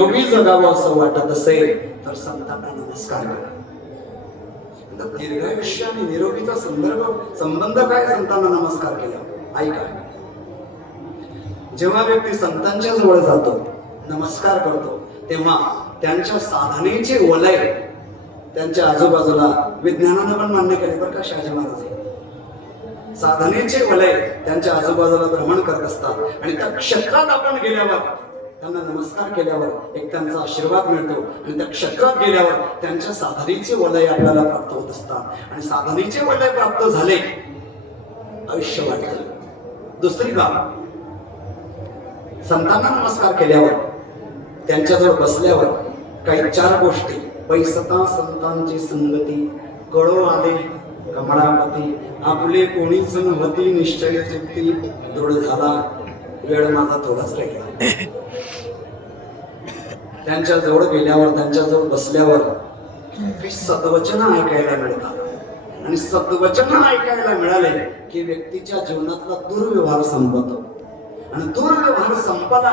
निरोगी जगावं असं वाटत असेल तर संतांना नमस्कार करा. दीर्घायुष्य आणि निरोगीचा संबंध काय? संतांना नमस्कार केला. ऐका, जेव्हा व्यक्ती संतांच्या जवळ जातो, नमस्कार करतो, तेव्हा त्यांच्या साधनेचे वलय त्यांच्या आजूबाजूला विज्ञानानं पण मान्य केले बरं का. शहाजी महाराज साधनेचे वलय त्यांच्या आजूबाजूला भ्रमण करत असतात आणि त्या क्षेत्रात आपण गेल्यावर त्यांना नमस्कार केल्यावर एक त्यांचा आशीर्वाद मिळतो आणि त्या क्षेत्रात गेल्यावर त्यांच्या साधनेचे वलय आपल्याला प्राप्त होत असतात आणि साधनेचे वलय प्राप्त झाले, आयुष्य वाढतं. दुसरी बाब, संतांना नमस्कार केल्यावर त्यांच्याजवळ बसल्यावर काही 4 गोष्टी. पैसता संतांची संगती, कळो आले कमळापती, आपले कोणीच नव्हती निश्चय चित्ती, दृढ झाला वेळ माझा थोडाच राहिला. त्यांच्या जवळ गेल्यावर, त्यांच्याजवळ बसल्यावर सद्वचन ऐकायला मिळतात आणि सद्वचन ऐकायला मिळाले की व्यक्तीच्या जीवनातला दुर्व्यवहार संपतो आणि दुर्व्यवहार संपला,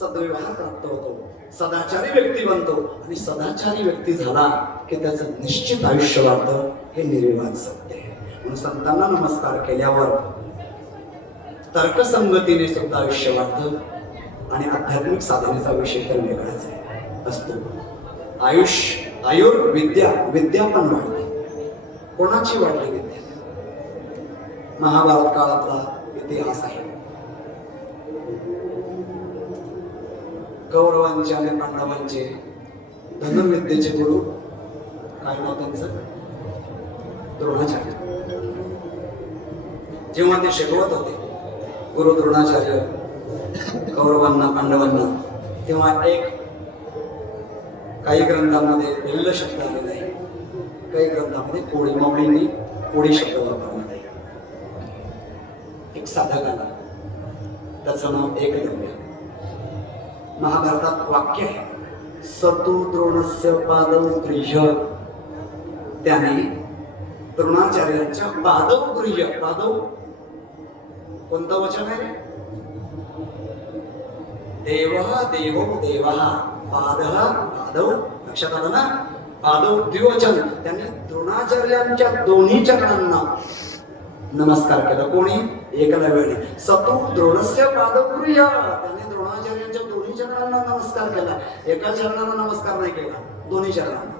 सद्व्यवहार प्राप्त होतो, सदाचारी व्यक्ती बनतो आणि सदाचारी व्यक्ती झाला की त्याचं निश्चित आयुष्य वाढतं. हे निर्विवाद सत्य आहे. म्हणून संतांना नमस्कार केल्यावर तर्कसंगतीने सुद्धा आयुष्य वाढतं आणि आध्यात्मिक साधनेचा विषय तर वेगळाच असतो. विद्या पण वाढते. कोणाची वाढली विद्या? महाभारत काळातला इतिहास आहे. कौरवांचे आणि पांडवांचे धनुर्विद्येचे गुरु, काय नाव त्यांचं? द्रोणाचार्य. जेव्हा ते शिकवत होते, गुरु द्रोणाचार्य कौरवांना पांडवांना, तेव्हा काही ग्रंथांमध्ये भिल्ल शब्द आलेला आहे, काही ग्रंथांमध्ये कोळी, मावळींनी कोळी शब्द वापरला आहे. एक साधा गाणं, त्याचं नाव एकलव्य. महाभारतात वाक्य आहे, सतु द्रोणस्य पादौ गृह्य, त्याने द्रोणाचार्यांच्या पादौ गृह्य. पादौ कोणतं वचन आहे? देवः देवो देवः, पादः पादौ. लक्षात आलं ना? पादौ द्विवचन. त्यांनी द्रोणाचार्यांच्या दोन्ही चरणांना नमस्कार केला. कोणी? एकलव्याने. सतु द्रोणस्य पादौ गृह्य, त्याने द्रोणाचार्यांच्या दोन्ही चरणांना नमस्कार केला. एका चरणाला नमस्कार नाही केला, दोन्ही चरणांना.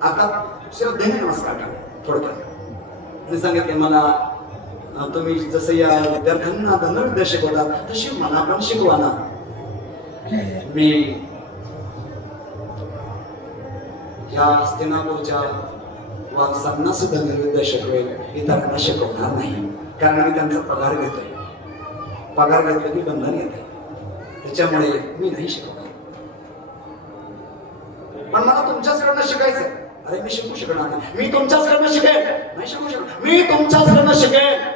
आता श्रद्धेने नमस्कार केला थोडक्यात आणि सांगितले, मला तुम्ही जसं या विद्यार्थ्यांना धनुर्विद्या शिकवता तशी मला पण शिकवा ना. मी या हस्तिनापूरच्या वारसांना सुद्धा धनुर्विद्या शिकवेल, इतरांना शिकवणार नाही, कारण मी त्यांचा पगार घेतोय. पगार घेतला की बंधन येते, त्याच्यामुळे मी नाही शिकवणार. पण मला तुमच्याचकडनं शिकायचंय. अरे मी शिकू शकणार नाही, मी तुमच्याचकडनं शिकेल. नाही शिकू शकणार, मी तुमच्याचकडनं शिकेल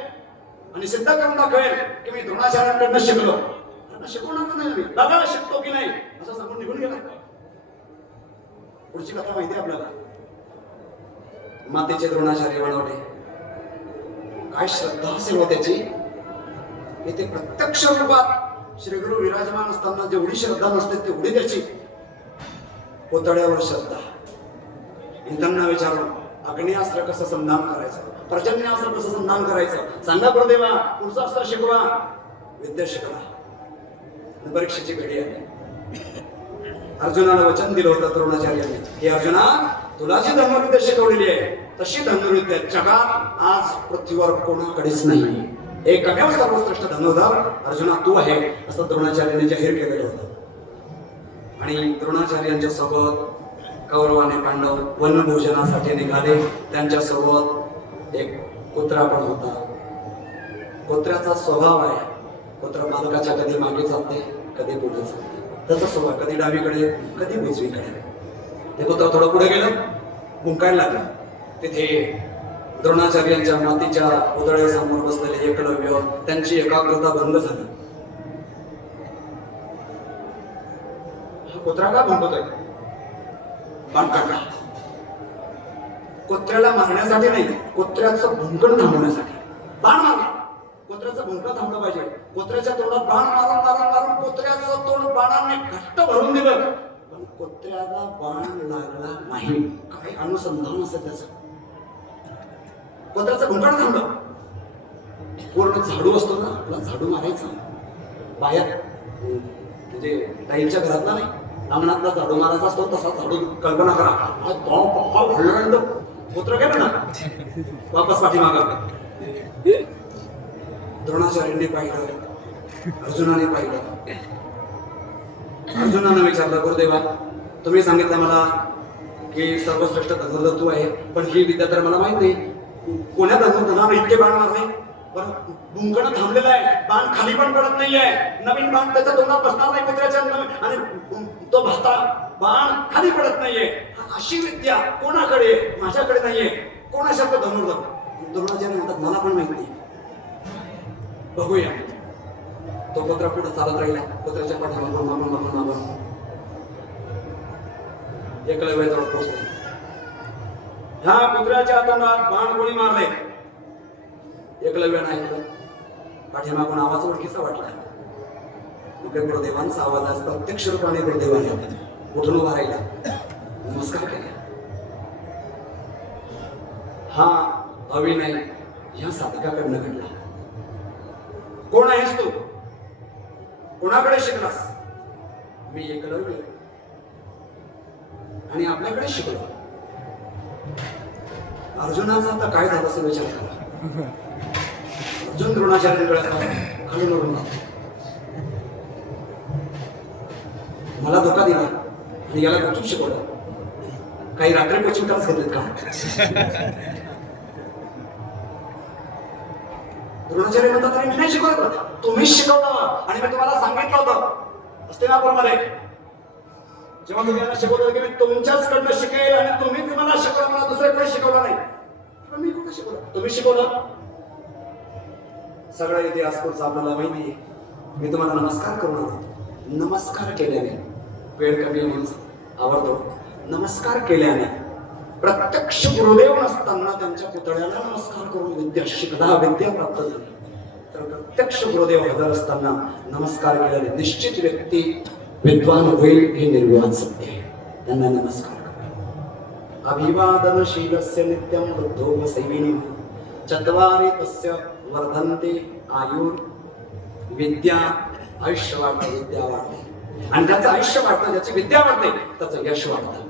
आणि सिद्ध करून दाखवेल की मी द्रोणाचार्यांकडनं शिकलो. शिकवणार नाही मी, बघा शिकतो की नाही असं सांगून निघून गेला. पुढची कथा माहिती आहे आपल्याला. मातेचे द्रोणाचार्य बनवले. काय श्रद्धा असेल हो त्याची, की ते प्रत्यक्ष रूपात श्री गुरु विराजमान असताना जेवढी श्रद्धा नसते तेवढी त्याची पुतळ्यावर श्रद्धा. आणि त्यांना विचारून अग्निअस्त्र कसं संधान करायचं, पर्जन्यास्त्र कसं संधान करायचं, सांगा गुरुदेवा, पुढचं अस्त्र शिकवा. विद्या शिकवा. परीक्षेची घडी आली. अर्जुनाला वचन दिलं होतं द्रोणाचार्यांनी की अर्जुना, तुला जी धनुर्विद्या शिकवलेली आहे तशी धनुर्विद्या जगात आज पृथ्वीवर कोणाकडेच नाही. एकमेव सर्वश्रेष्ठ धनुर्धर अर्जुना तू आहे, असं द्रोणाचार्यांनी जाहीर केलेलं होतं. आणि द्रोणाचार्यांच्या सोबत कौरव आणि पांडव वनभोजनासाठी निघाले. त्यांच्या सोबत एक कुत्रा पण होता. कुत्र्याचा स्वभाव आहे, कुत्रा मालकाच्या कधी मागे चालते, कधी पुढे चालते. त्याचा स्वभाव कधी डावीकडे, कधी उजवीकडे. ते कुत्रा थोडं पुढे गेलं, भुंकायला लागलं. तिथे द्रोणाचार्यांच्या मातीच्या पुतळ्यासमोर बसलेले एकलव्य, त्यांची एकाग्रता भंग झाली. कुत्रा का भुंकतोय? बाण काढला. कुत्र्याला मारण्यासाठी नाही, कुत्र्याचं भुंकण थांबवण्यासाठी बाण मारला. कुत्र्याचं भुंकण थांबलं पाहिजे. कुत्र्याच्या तोंडात बाण मारून मारून मारून कुत्र्याचं तोंड बाणाने घट्ट भरून दिलं, पण कुत्र्याला बाण लागला नाही. काय अनुसंधान असेल त्याचं? कुत्र्याचं भुंकण थांबलं. पूर्ण झाडू असतो ना आपला, झाडू मारायचा बाहेर, म्हणजे टाईलच्या घरातला नाही, अंगणातला झाडू मारायचा असतो तसा झाडू कल्पना करा. कुत्र गेलं ना वापस पाठीमागा. द्रोणाचार्यांनी पाहिलं, अर्जुनाने पाहिलं. अर्जुनानं विचारलं, गुरुदेवा तुम्ही सांगितलं मला की सर्वश्रेष्ठ धनुर्धर तू आहे, पण ही विद्या तर मला माहित नाही. कोण्या धनुर्धराने इतके बाण मारले? पण भुंकणं थांबलेलं आहे, बाण खाली पण पडत नाहीये. नवीन बाण त्याच्या तोंडात बसणार नाही कुत्र्याच्या, आणि तो भाता बाण खाली पडत नाहीये. अशी विद्या कोणाकडे? माझ्याकडे नाहीये. कोणासारखं धनुर्धर? द्रोणाचार्य म्हणतात मला पण माहित नाही, बघूया. तो कुत्रा पुढे चालत राहिला, कुत्र्याच्या पाठीमागून मागून एकलव्याजवळ पोहोचला. ह्या कुत्र्याच्या तोंडात बाण कोणी मारले? एकलव्यानं ऐकलं. पाठीमागून आवाज ओळखीचा वाटला. गुरुदेवांचा आवाज आज प्रत्यक्ष रूपाने गुरुदेवाने उठून उभा राहिला, नमस्कार केला. हा अविनय ह्या साधकाकडनं घडला. कोण आहेस तू? कोणाकडे शिकलास? मी एकलव्य आणि आपल्याकडे शिकलो. अर्जुनाचा आता काय झालं असं विचार करा. अर्जुन द्रोणाचार्यांकडे खालून मला धोका दिला आणि याला गुपचूप शिकवलं. काही रात्री कोचिंग क्लास घेतलेत का? द्रोणाचार्य म्हणतात मी नाही शिकवलं, तुम्हीच शिकवलं. आणि मी तुम्हाला सांगितलं होतं हस्तिनापूरमध्ये, जेव्हा तुम्ही यांना शिकवलं की मी तुमच्याच कडनं शिकेल आणि तुम्हीच मला शिकवलं, मला दुसऱ्याकडे शिकवलं नाही. मी कुठं शिकवलं? तुम्ही शिकवलं. सगळा इतिहास पुढचा आपल्याला माहिती आहे. मी तुम्हाला नमस्कार करून आलो. नमस्कार केल्याने, वेळ कमी म्हणून आवडतो, नमस्कार केल्याने प्रत्यक्ष गुरुदेव नसताना त्यांच्या पुतळ्याला नमस्कार करून विद्या शिकला, विद्या प्राप्त झाली. तर प्रत्यक्ष गुरुदेव हजर असताना नमस्कार केल्याने निश्चित व्यक्ती विद्वान होईल, हे निर्विवाद सत्य आहे. त्यांना नमस्कार करा. अभिवादनशीलस्य नित्यं वृद्धो सैविनः चत्वारि तस्य वर्धन्ते आयुर्. विद्या आयुष्य वाढते, विद्या वाढते, आणि ज्याचं आयुष्य वाढतं, ज्याची विद्या वाढते, त्याचं यश वाढतं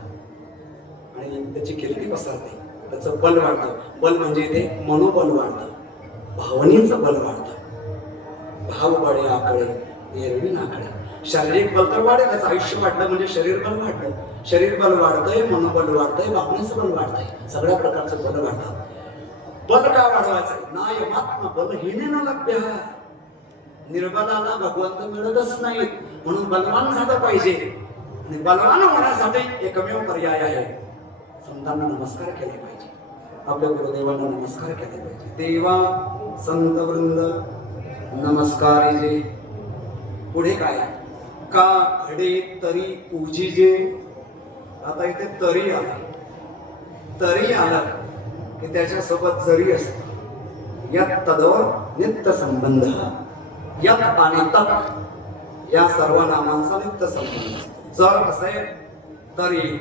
आणि त्याची कीर्ती पसरते, त्याचं बल वाढतं. बल म्हणजे इथे मनोबल वाढतं, भावनेचं बल वाढतं. भाव बळे आकडे एरवी नाकडे. शारीरिक बल तर वाढेल, त्याचं आयुष्य वाढलं म्हणजे शरीर बल वाढलं. शरीर बल वाढतंय, मनोबल वाढतंय, भावनेचं बल वाढतंय, सगळ्या प्रकारचं बल वाढतं. बल का वाढवायचं? नायमात्म बलहीनेन लभ्य. निर्बलाला भगवंत मिळतच नाहीत, म्हणून बलवान झालं पाहिजे. आणि बलवान होण्यासाठी एकमेव पर्याय आहे, संतांना नमस्कार केले पाहिजे, आपल्या गुरुदेवांना नमस्कार केले पाहिजे. देवा संत वृंद नमस्कार जे. पुढे काय? का घडे तरी पूजिजे. आता इथे तरी आला, तरी आला की त्याच्यासोबत जरी असतो. यात तदोर नित्य संबंध, यात आणि तप या सर्व नामांचा नित्य संबंध. जर असे तरी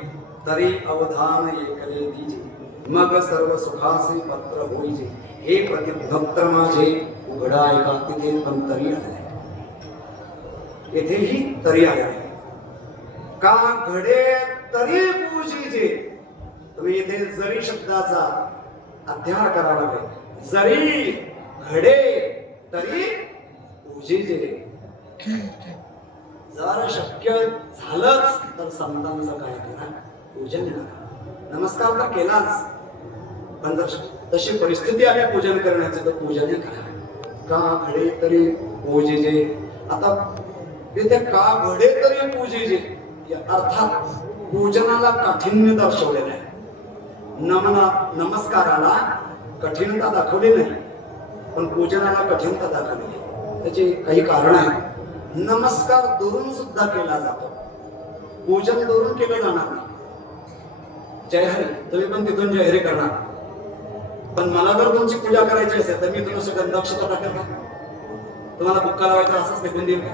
तरी अवधान एकले दीजे, मग सर्व सुखासी पत्र होईजे. हे प्रतिभक्त माझे उघडा ऐका. तिथे पण तरी आले, येथेही तरी आले. का घडे तरी पूजिजे. तुम्ही इथे जरी शब्दाचा अध्ययन करावा लागेल. जरी घडे तरी पूजिजे. जर शक्य झालंच तर संतांचं काय करा? पूजन करा. नमस्कार तर केलाच, पण जर तशी परिस्थिती आली पूजन करण्याची तर पूजनही करा. का घडे तरी पूजिजे. आता इथे का घडे तरी पूजिजे अर्थात पूजनाला काठिण्य दर्शवलेलं आहे. नमस्काराला कठीणता दाखवली नाही, पण पूजनाला कठीणता दाखवली. त्याची काही कारण आहेत. नमस्कार दुरून सुद्धा केला जातो, पूजन दुरून केलं जाणार नाही. जयहरी तुम्ही पण तिथून जयहरी करणार, पण मला जर तुमची पूजा करायची असेल तर मी तुम्हाला गंधाक्षता टाकेल का? तुम्हाला बुक्का लावायचा असंच फेकून देईल का?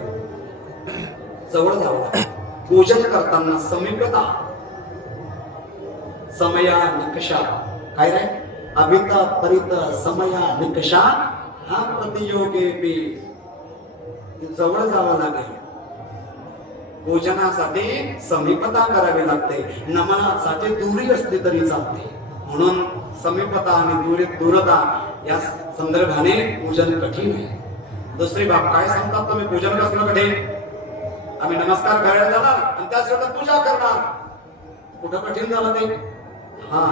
जवळ जावं लागतं. पूजन करताना समीपता समया निकषा काय रे अभिता परित समया निकषा हा प्रतियोगे बी जवळ जावं लागेल. पूजनासाठी समीपता करावी लागते. नमनासाठी दूरी असली तरी चालते. म्हणून समीपता आणि दूरता या संदर्भाने पूजन कठीण आहे. दुसरी बाब काय सांगतात तुम्ही पूजन कसलं कठीण? आम्ही नमस्कार करायला जाणार आणि त्याच वेळेला पूजा करणार. कुठं कठीण झालं ते? हा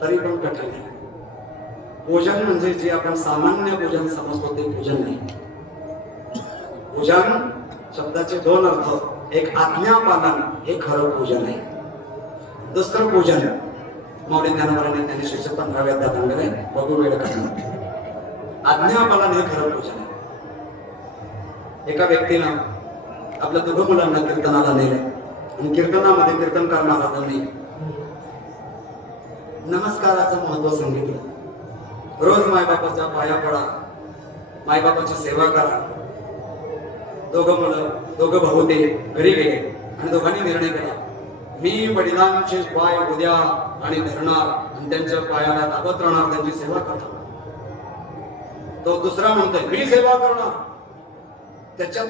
तरी पण कठीण आहे. पूजन म्हणजे जे आपण सामान्य पूजन समजतो ते पूजन नाही. पूजन शब्दाचे दोन अर्थ. एक आज्ञा पालन हे खरं पूजन आहे. दुसरं पूजन मौलिक ज्ञानपराने ज्ञानेश्वरीच्या 15व्या अध्यायामध्ये बघू वेळ करणार. आज्ञा पालन हे खरं पूजन आहे. एका व्यक्तीनं आपल्या दोघं मुलांना कीर्तनाला नेले आणि कीर्तनामध्ये कीर्तन करणारा त्यांनी नमस्काराचं महत्व सांगितलं. रोज मायबापाच्या पाया पडा, मायबापाची सेवा करा. दोघं भाऊ ते घरी गेले आणि दोघांनी निर्णय केला मी वडिलांचे पाय उद्या आणि धरणार आणि त्यांच्या पायाला दाबत राहणार, त्यांची सेवा करणार. तो दुसरा म्हणतोय मी सेवा करणार. त्याच्यात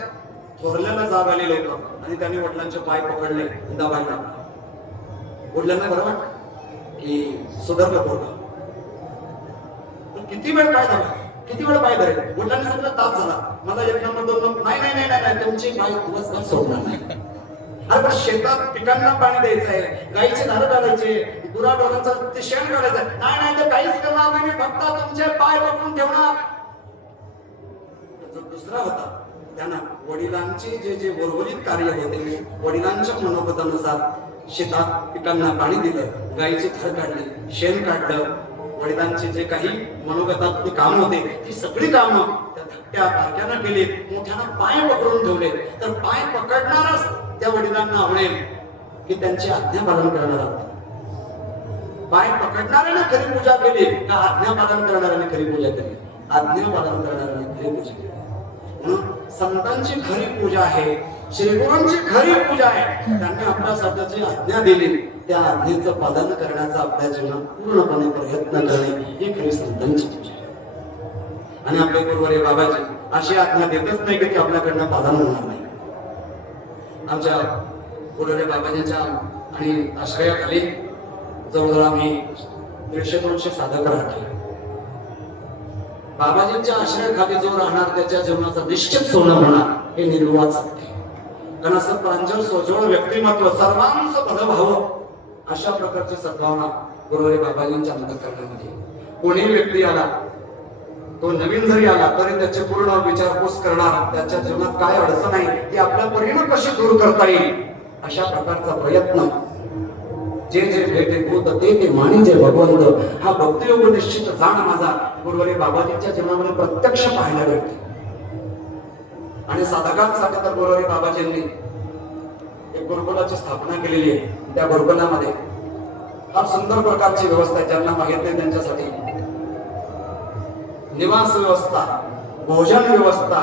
थोरल्याला जाग आली लोक आणि त्यांनी वडिलांचे पाय पकडले दाबायला. वडिलांना बरं वाटलं की सुधारलं पोरगा. किती वेळ पाय दाबा, किती वेळ पाय धरेल? वडिलांनी सांगितलं तास झाला, मला 1 नंबर 2 नंबर नाही नाही नाही नाही तुमची पाय दिवसभर सोडणार नाही. अरे पण शेतात पिकांना पाणी द्यायचं आहे, गाईचे धार काढायचे, गुराढोरांचं ते शेण काढायचं. नाही नाही ते काहीच करणार नाही, फक्त तुमचे पाय पकडून ठेवणार. जो दुसरा होता त्यांना वडिलांचे जे जे उर्वरित कार्य होते वडिलांच्या मनोगतानुसार शेतात पिकांना पाणी दिलं, गाईचे धार काढले, शेण काढलं. वडिलांचे जे काही मनोगतात काम होते ती सगळी कामं त्या धक्क्या बारक्यानं केली. मोठ्यानं पाय पकडून ठेवले. तर पाय पकडणारच त्या वडिलांना आवडेल की त्यांची आज्ञा पालन करणारा. पाय पकडणाऱ्याने खरी पूजा केली का आज्ञा पालन करणाऱ्याने खरी पूजा केली? आज्ञा पालन करणाऱ्याने खरी पूजा केली. म्हणून संतांची खरी पूजा आहे, श्रीगुरूंची खरी पूजा आहे. त्यांनी आपल्यासाठी आज्ञा दिली त्या आज्ञेचं पालन करण्याचा आपल्या जीवनात पूर्णपणे प्रयत्न करणे ही खरी संतांची पूजा आहे. आणि आपले गुरुवर्य बाबाजी अशी आज्ञा देतच नाही की ती आपल्याकडनं पालन होणार नाही. आमच्या गुरुवर्य बाबाजींच्या आणि आश्रयाखाली जवळजवळ आम्ही 150-200 साधक राहतो. बाबाजींच्या आश्रयाखाली जो राहणार त्याच्या जीवनाचा निश्चित सोनं होणार हे निर्वाच आहे. कारण असं प्रांजळ सोजवळ व्यक्तिमत्व, सर्वांचं भलं व्हावं अशा प्रकारची सद्भावना गुरुवर्य बाबाजींच्या अंतःकरणामध्ये. कोणी व्यक्ती आला, तो नवीन जरी आला तरी त्याचे पूर्ण विचारपूस करणार, त्याच्या जीवनात काय अडचण आहे ती आपल्या परीने कशी दूर करता येईल अशा प्रकारचा प्रयत्न. जे जे भेटे भूत ते मानी जे भगवंत हा भक्तियोग निश्चित जाण माझा गुरुवर्य बाबाजींच्या जीवनामध्ये प्रत्यक्ष पाहायला भेटते. आणि साधकांसाठी तर गुरुवर्य बाबाजींनी एक गुरुकुलाची स्थापना केलेली आहे. त्या गुरुकुलामध्ये फार सुंदर प्रकारची व्यवस्था आहे. ज्यांना माहित नाही त्यांच्यासाठी निवास व्यवस्था, भोजन व्यवस्था,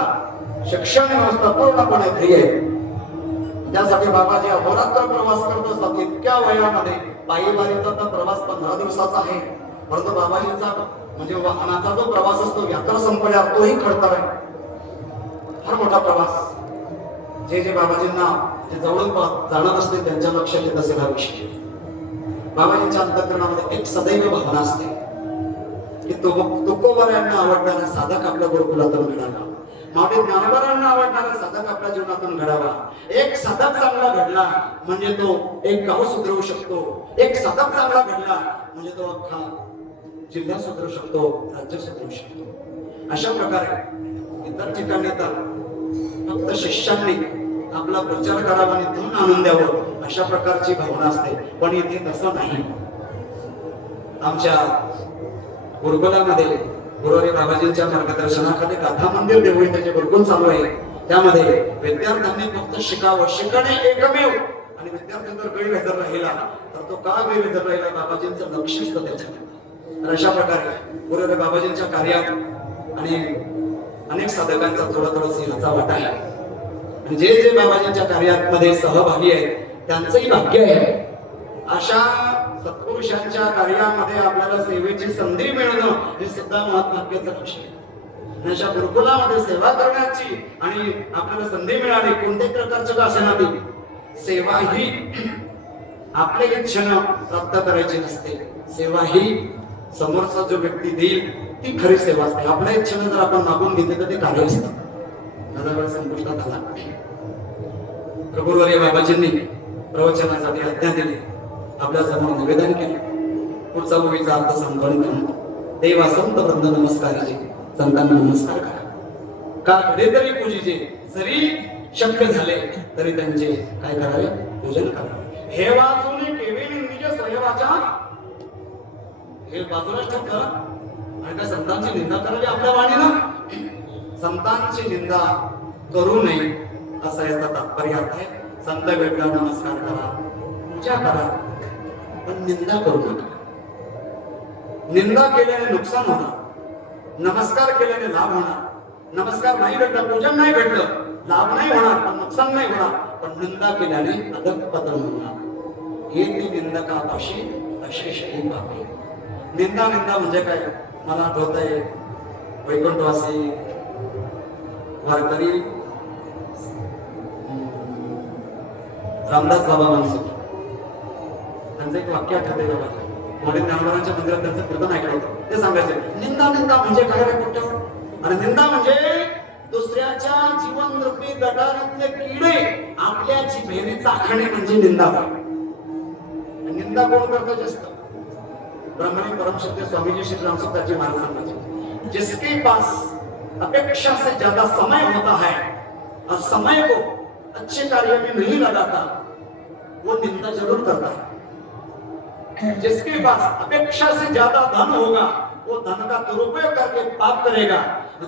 शिक्षण व्यवस्था पूर्णपणे फ्री आहे. त्यासाठी बाबाजी अहोरात्र प्रवास करत असतात. इतक्या वयामध्ये पायीवारीचा तर प्रवास 15 दिवसाचा आहे. परंतु बाबाजींचा म्हणजे वाहनाचा जो प्रवास असतो यात्रा संपल्यावर तोही खडतर आहे. फार मोठा प्रवास. जे जे बाबाजींना जे जवळून जाणत असते त्यांच्या लक्षात येत असेल हा विषय. बाबाजींच्या अंतःकरणामध्ये एक सदैव भावना असते की तुकोबारांना आवडणारा साधक आपल्या गुरुकुलातून घडावा, मावळे ज्ञानोबारांना आवडणारा साधक आपल्या जीवनातून घडावा. एक साधक चांगला घडला म्हणजे तो एक गाव सुधरवू शकतो. एक साधक चांगला घडला म्हणजे तो अख्खा जिल्हा सुधरू शकतो, राज्य सुधरू शकतो. अशा प्रकारे इतर ठिकाणी तर फक्त शिष्यांनी आपला प्रचार करावा आणि धन आणून द्यावं अशा प्रकारची भावना असते. पण इथे तसं नाही. आमच्या गुरुकुलामध्ये गुरुवर्य बाबाजींच्या मार्गदर्शनाखाली गाथा मंदिर देवळी त्याचे गुरुकुल चालू आहे. त्यामध्ये विद्यार्थ्यांनी फक्त शिकावं, शिकणे एकमेव. आणि विद्यार्थी जर गैरहजर राहिला तर तो का गैरहजर राहिला बाबाजींचं लक्ष असतं त्याच्यामध्ये. अशा प्रकारे गुरुवर्य बाबाजींच्या कार्यात आणि अनेक साधकांचा थोडा सिंहाचा वाटा आहे. आणि जे जे बाबाजींच्या कार्यामध्ये सहभागी आहेत त्यांचंही भाग्य आहे. अशा सत्पुरुषांच्या कार्यामध्ये आपल्याला सेवेची संधी मिळणं हे सुद्धा महत्त्वाचं लक्ष आहे. आणि अशा गुरुकुलामध्ये सेवा करण्याची आणि आपल्याला संधी मिळाली कोणत्याही प्रकारचं का असेना ती सेवा ही आपल्या इच्छेनं प्राप्त करायची नसते. सेवा ही समोरचा जो व्यक्ती देईल ती खरी सेवा असते. आपल्या इच्छेनं जर आपण मागून घेतले तर ते कार्य असतं. माझा वेळ संपुष्टात आला. प्रभुवर्य बाबाजींनी प्रवचनासाठी आज्ञा दिली, आपल्या समोर निवेदन केले. पुढचा भूमीचा अर्थ संकलन करून देवा संत वृंद नमस्काराचे संतांना नमस्कार करा. का कधीतरी पूजीचे जरी शक्य झाले तरी त्यांचे काय करावे पूजन करावे. हे वाचून केवे निंदीच्या स्वयवाच्या हे बाजूलाच ठेवलं आणि त्या संतांची निंदा करावी आपल्या वाणीनं. संतांची निंदा करू नये असा याचा तात्पर्य अर्थ आहे. संत भेटला नमस्कार करा, पूजा करा, पण निंदा करू नका. निंदा केल्याने नुकसान होणार, नमस्कार केल्याने लाभ होणार. नमस्कार नाही भेटला, पूजन नाही भेटलं, लाभ नाही होणार पण नुकसान नाही होणार. पण निंदा केल्याने अधःपतन होणार. हे ती निंदकापाशी अशेष पापे. निंदा म्हणजे काय? मला आठवत आहे वैकुंठवासी वारकरी रामदास बाबा मनसुख त्यांचं एक वाक्य आठवतंय बाबा. मोठे ज्ञानोबांच्या मंदिरात त्यांचं कीर्तन ऐकलं होतं. ते सांगायचे निंदा म्हणजे काय रे कुठं? आणि निंदा म्हणजे दुसऱ्याच्या जीवनरूपी गटारातले किडे आपल्या जिभेने चाखणे म्हणजे निंदा. निंदा कोण करतो जास्त? ब्रह्मणी परमशक्ती स्वामीजी श्री रामसुखदासजी महाराज सांगायचे, जिसके पास अपेक्षा से ज्यादा समय होता है और समय को अच्छे कार्य में नहीं लगाता वो निंदा जरूर करता है. जिसके पास अपेक्षा से ज्यादा धन होगा वो धन का दुरुपयोग करके पाप करेगा.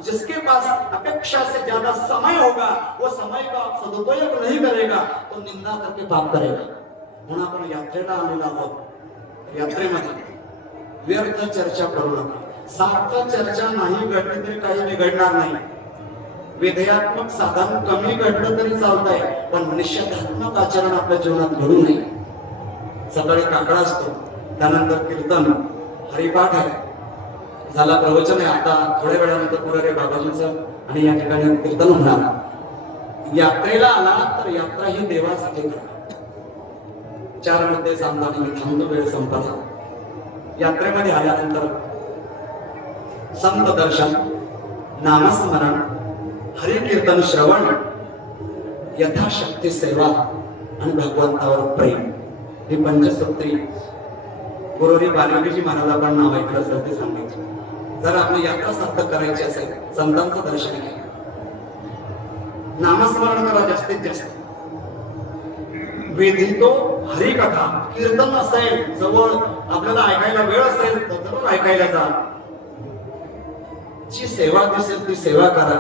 जिसके पास अपेक्षा से ज्यादा समय होगा वो समय का सदुपयोग नहीं करेगा तो निंदा करके पाप करेगा. म्हणून आपण यात्रेला आलेला आहोत. यात्रेमध्ये व्यर्थ चर्चा करू नका. सार्थ चर्चा नाही घडली तरी काही बिघडणार नाही. विधेयात्मक साधन कमी घडलं तरी चालतंय पण निषेधात्मक आचरण आपल्या जीवनात घडू नये. सकाळी काकडा असतो, त्यानंतर कीर्तन, हरिपाठ आहे, झाला प्रवचन आहे. आता थोड्या वेळानंतर पुढे बाबाजींचं आणि या ठिकाणी कीर्तन होणार. यात्रेला आला तर यात्रा ही देवासाठी करा. 4 मध्ये सांगताना मी थांबतो, वेळ संपला. यात्रेमध्ये आल्यानंतर संत दर्शन, नामस्मरण, हरिकीर्तन श्रवण, यथाशक्ती सेवा आणि भगवंतावर प्रेम ही पंचसूत्री गुरुरी बालयोगीजी महाराज आपण नाव ऐकलं असेल ते सांगायचे. जर आपली यात्रा सार्थक करायची असेल संतांचं दर्शन घ्या, नामस्मरण करा जास्तीत जास्त, वेदितो हरिकथा कीर्तन असेल जवळ आपल्याला ऐकायला वेळ असेल तर जरूर ऐकायला जा. जी सेवा दिसेल ती सेवा करा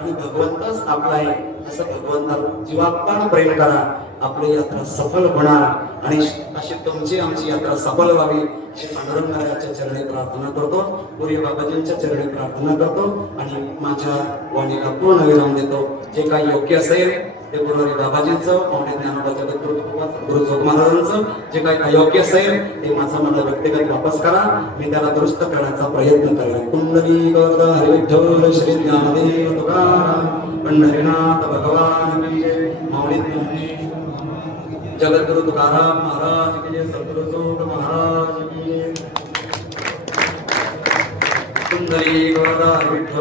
आणि भगवंतच आपला आहे असं भगवंताला जीवात्मानं प्रेम करा. आपली यात्रा सफल होणार आणि अशी तुमची आमची यात्रा सफल व्हावी अशी पांडुरंगाच्या चरणी प्रार्थना करतो. पूर्वी बाबाजींच्या चरणी प्रार्थना करतो आणि माझ्या वाणीला पूर्ण विराम देतो. जे काही योग्य असेल ते गुरुवारी बाबाजींचं, पावणे ज्ञानोबाच्या गुरु जोग महाराजांचं जे काही अयोग्य असेल ते माझा मला व्यक्तिगत वापस करा. मी त्याला दुरुस्त करण्याचा प्रयत्न करेन. कुंडली गौर हरी विठ्ठल श्री ज्ञानदेव तुकाराम पंढरीनाथ भगवान की जय. माऊली जगद्गुरु तुकाराम महाराज की जय. सद्गुरु जोग महाराज की जय. कुंडली गौर हरी विठ्ठल.